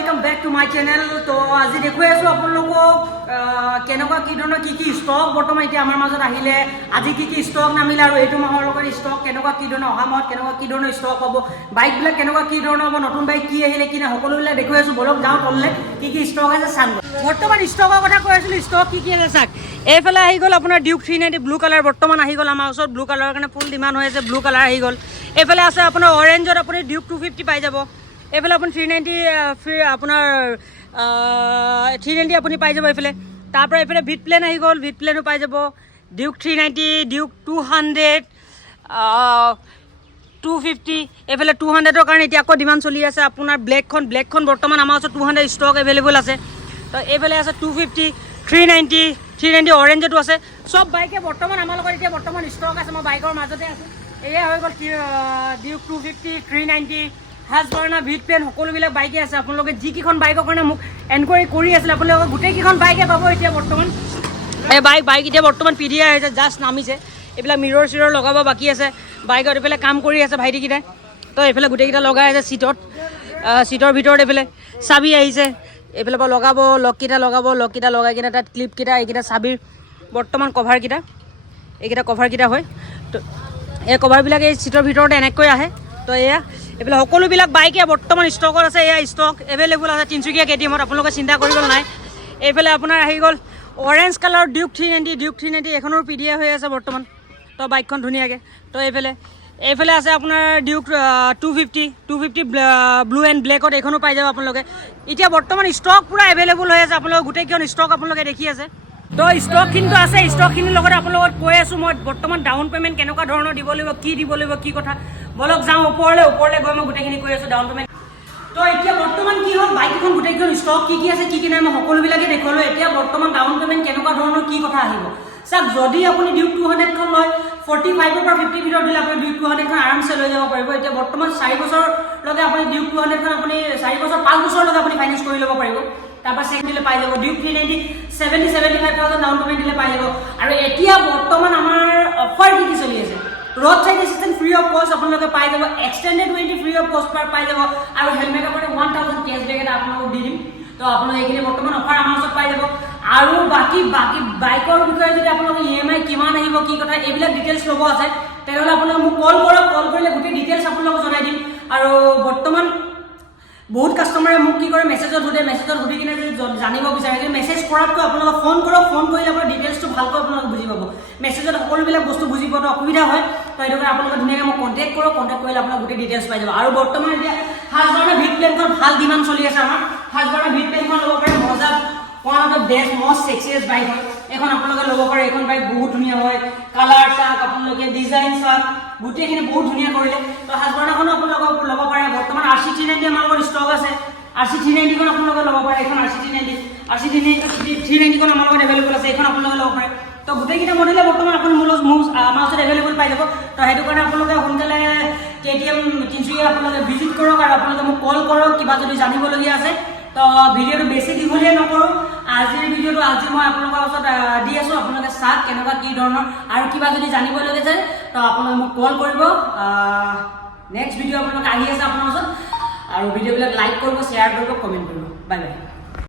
Welcome back to my channel. तो आज देखुई आसो आपलोगोक केनेকুৱা কি ধৰণৰ কি ষ্টক বৰ্তমান এতিয়া আমাৰ মাজত আহিলে, আজি কি ষ্টক নামিলে আৰু এইটো মাহৰ লগত ষ্টক কেনেকুৱা কি ধৰণৰ অহা মাহত কেনেকুৱা কি ধৰণৰ ষ্টক হ'ব, বাইকবিলাক কেনেকুৱা কি ধৰণৰ হ'ব, নতুন বাইক কি আহিলে কি নাই সকলোবিলাক দেখুৱাই আছো। বলক যাওঁ তললে কি ষ্টক আছে চাম। বৰ্তমান ষ্টকৰ কথা কৈ আছিলো, ষ্টক কি আছে চাওক। এইফালে আহি গ'ল আপোনাৰ ডিউক 390 ব্লু কালাৰ বৰ্তমান আহি গ'ল আমাৰ ওচৰত। ব্লু কালাৰৰ কাৰণে ফুল ডিমাণ্ড হৈ আছে, ব্লু কালাৰ আহি গ'ল। এইফালে আছে আপোনাৰ অৰেঞ্জত আপুনি ডিউক 250 পাই যাব। এইফালে আপুনি 390 আপোনাৰ 390 আপুনি পাই যাব এইফালে। তাৰপৰা এইফালে ভিট প্লেন আহি গ'ল, ভিট প্লেনো পাই যাব। Duke 390, Duke 200, 250। এইফালে 200ৰ কাৰণে এতিয়া আকৌ ডিমাণ্ড চলি আছে। আপোনাৰ ব্লেকখন বৰ্তমান আমাৰ ওচৰত 200 ষ্টক এভেইলেবল আছে। তো এইফালে আছে 250, 390 অৰেঞ্জতো আছে। চব বাইকে বৰ্তমান আমাৰ লগত এতিয়া বৰ্তমান ষ্টক আছে। মই বাইকৰ মাজতে আছোঁ। এয়া হৈ গ'ল ডিউক 250, 390, হাছবাৰ্ণা, ভিট প্লেন সকলোবিলাক বাইকে আছে। আপোনালোকে যিকেইখন বাইকৰ কাৰণে মোক এনকুৱাৰী কৰি আছিলে আপোনালোকক গোটেইকেইখন বাইকে পাব এতিয়া বৰ্তমান। এই বাইক এতিয়া বৰ্তমান পিডিয়া হৈছে, জাষ্ট নামিছে। এইবিলাক মিৰৰ চিৰৰ লগাব বাকী আছে বাইকত। এইফালে কাম কৰি আছে ভাইটিকেইটাই। তো এইফালে গোটেইকেইটা লগাই আছে চিটৰ ভিতৰত। এইফালে চাবি আহিছে, এইফালৰ পৰা লগাব, লককেইটা লগাই কিনে তাত ক্লিপকেইটা, এইকেইটা চাবিৰ বৰ্তমান কভাৰকেইটা, এইকেইটা কভাৰকেইটা হয়। তো এই কভাৰবিলাক এই চিটৰ ভিতৰতে এনেকৈ আহে। তো এয়া এইফালে সকলোবিলাক বাইকে বৰ্তমান ষ্টকত আছে। এয়া ষ্টক এভেইলেবল আছে তিনিচুকীয়া কেটিএমত, আপোনালোকে চিন্তা কৰিব নাই। এইফালে আপোনাৰ আহি গ'ল অৰেঞ্জ কালাৰ ডিউক 390 এখনৰ পিডিয়া হৈ আছে বৰ্তমান। তো বাইকখন ধুনীয়াকৈ। তো এইফালে আছে আপোনাৰ ডিউক 250 ব্লু এণ্ড ব্লেকত, এইখনো পাই যাব আপোনালোকে। এতিয়া বৰ্তমান ষ্টক পূৰা এভেইলেবল হৈ আছে। আপোনালোকে গোটেইকেইখন ষ্টক আপোনালোকে দেখি আছে। তো ষ্টকখিনিতো আছে, ষ্টকখিনিৰ লগতে আপোনালোকক কৈ আছোঁ মই বৰ্তমান ডাউন পে'মেণ্ট কেনেকুৱা ধৰণৰ দিব লাগিব কি কথা। বলক যাওঁ ওপৰলৈ গৈ মই গোটেইখিনি কৈ আছোঁ ডাউন পে'মেণ্ট। তো এতিয়া বৰ্তমান কি হ'ল, বাইকখন গোটেইকেইখন ষ্টক কি আছে কি নাই মই সকলোবিলাকে দেখুৱালোঁ। এতিয়া বৰ্তমান ডাউন পে'মেণ্ট কেনেকুৱা ধৰণৰ কি কথা আহিব চাওক। যদি আপুনি ডিউক 200খন লয় 45ৰ পৰা 50 ভিতৰত দিলে আপুনি ডিউক 200খন আৰামছে লৈ যাব পাৰিব। এতিয়া বৰ্তমান 4 বছৰলৈকে আপুনি ডিউক 200খন আপুনি 4 বছৰ 5 বছৰলৈকে আপুনি ফাইনেন্স কৰি ল'ব পাৰিব। তাৰপৰা চেক দিলে পাই যাব। ডিউক 390 75,000 ডাউন পে'মেণ্ট দিলে পাই যাব। আৰু এতিয়া বৰ্তমান আমাৰ অফাৰ কি চলি আছে, road side assistant free of কষ্ট আপোনালোকে পাই যাব, এক্সটেণ্ডেড ৱাৰেণ্টি ফ্ৰী অফ কষ্ট পাই যাব, আৰু হেলমেটৰ কাৰণে 1000 কেছবেক এটা আপোনালোকক দি দিম। তো আপোনালোকে এইখিনি বৰ্তমান অফাৰ আমাৰ ওচৰত পাই যাব। আৰু বাকী বাইকৰ বিষয়ে যদি আপোনালোকে EMI কিমান আহিব কি কথা এইবিলাক ডিটেইলছ ল'ব আছে, তেনেহ'লে আপোনালোকে মোক কল কৰক। কল কৰিলে গোটেই ডিটেইলছ আপোনালোকক জনাই দিম। আৰু বৰ্তমান বহুত কাষ্টমাৰে মোক কি কৰে, মেছেজত সুধি কিনে যদি জানিব বিচাৰে, কিন্তু মেছেজ কৰাতকৈ আপোনালোকে ফোন কৰক। ফোন কৰিলে আপোনাৰ ডিটেইলছটো ভালকৈ আপোনালোকে বুজি পাব। মেছেজত সকলোবিলাক বস্তু বুজি পোৱাটো অসুবিধা হয়। তো সেইটো কাৰণে আপোনালোকে ধুনীয়াকৈ মোক কণ্টেক্ট কৰক। কণ্টেক্ট কৰিলে আপোনালোকে গোটেই ডিটেইলছ পাই যাব। আৰু বৰ্তমান এতিয়া হাছবাৰ্ণা ভিট প্লেনখন ভাল ডিমাণ্ড চলি আছে আমাৰ। হাছবাৰ্ণা ভিট প্লেনখন ল'ব পাৰে, মজা one of the best most sexiest bike হয় এইখন। আপোনালোকে ল'ব পাৰে। এইখন বাইক বহুত ধুনীয়া হয়, কালাৰ চাওক আপোনালোকে, ডিজাইন চাওক, গোটেইখিনি বহুত ধুনীয়া কৰিলে। তো হাছবাৰ্ণাখনো আপোনালোকক ল'ব পাৰে। বৰ্তমান RC 390 আমাৰ লগত ষ্টক আছে। RC 390খন আপোনালোকে ল'ব পাৰে। এইখন RC 390খন আমাৰ লগত এভেইলেবল আছে। এইখন আপোনালোকে ল'ব পাৰে। তো গোটেইকেইটা মডেলে বৰ্তমান আপুনি আমাৰ ওচৰত এভেইলেবল পাই যাব। তো সেইটো কাৰণে আপোনালোকে সোনকালে KTM তিনিচুকীয়া আপোনালোকে ভিজিট কৰক আৰু আপোনালোকে মোক কল কৰক কিবা যদি জানিবলগীয়া আছে। তো ভিডিঅ'টো বেছি দীঘলীয়া নকৰোঁ। আজিৰ ভিডিঅ'টো মই আপোনালোকৰ ওচৰত দি আছোঁ। আপোনালোকে চাওক কেনেকুৱা কি ধৰণৰ, আৰু কিবা যদি জানিবলগীয়া আছে তো আপোনালোকে মোক কল কৰিব। নেক্সট ভিডিঅ' আপোনালোকে আহি আছে আপোনাৰ ওচৰত। আৰু ভিডিঅ'বিলাক লাইক কৰিব, শ্বেয়াৰ কৰিব, কমেণ্ট কৰিব। Bye bye.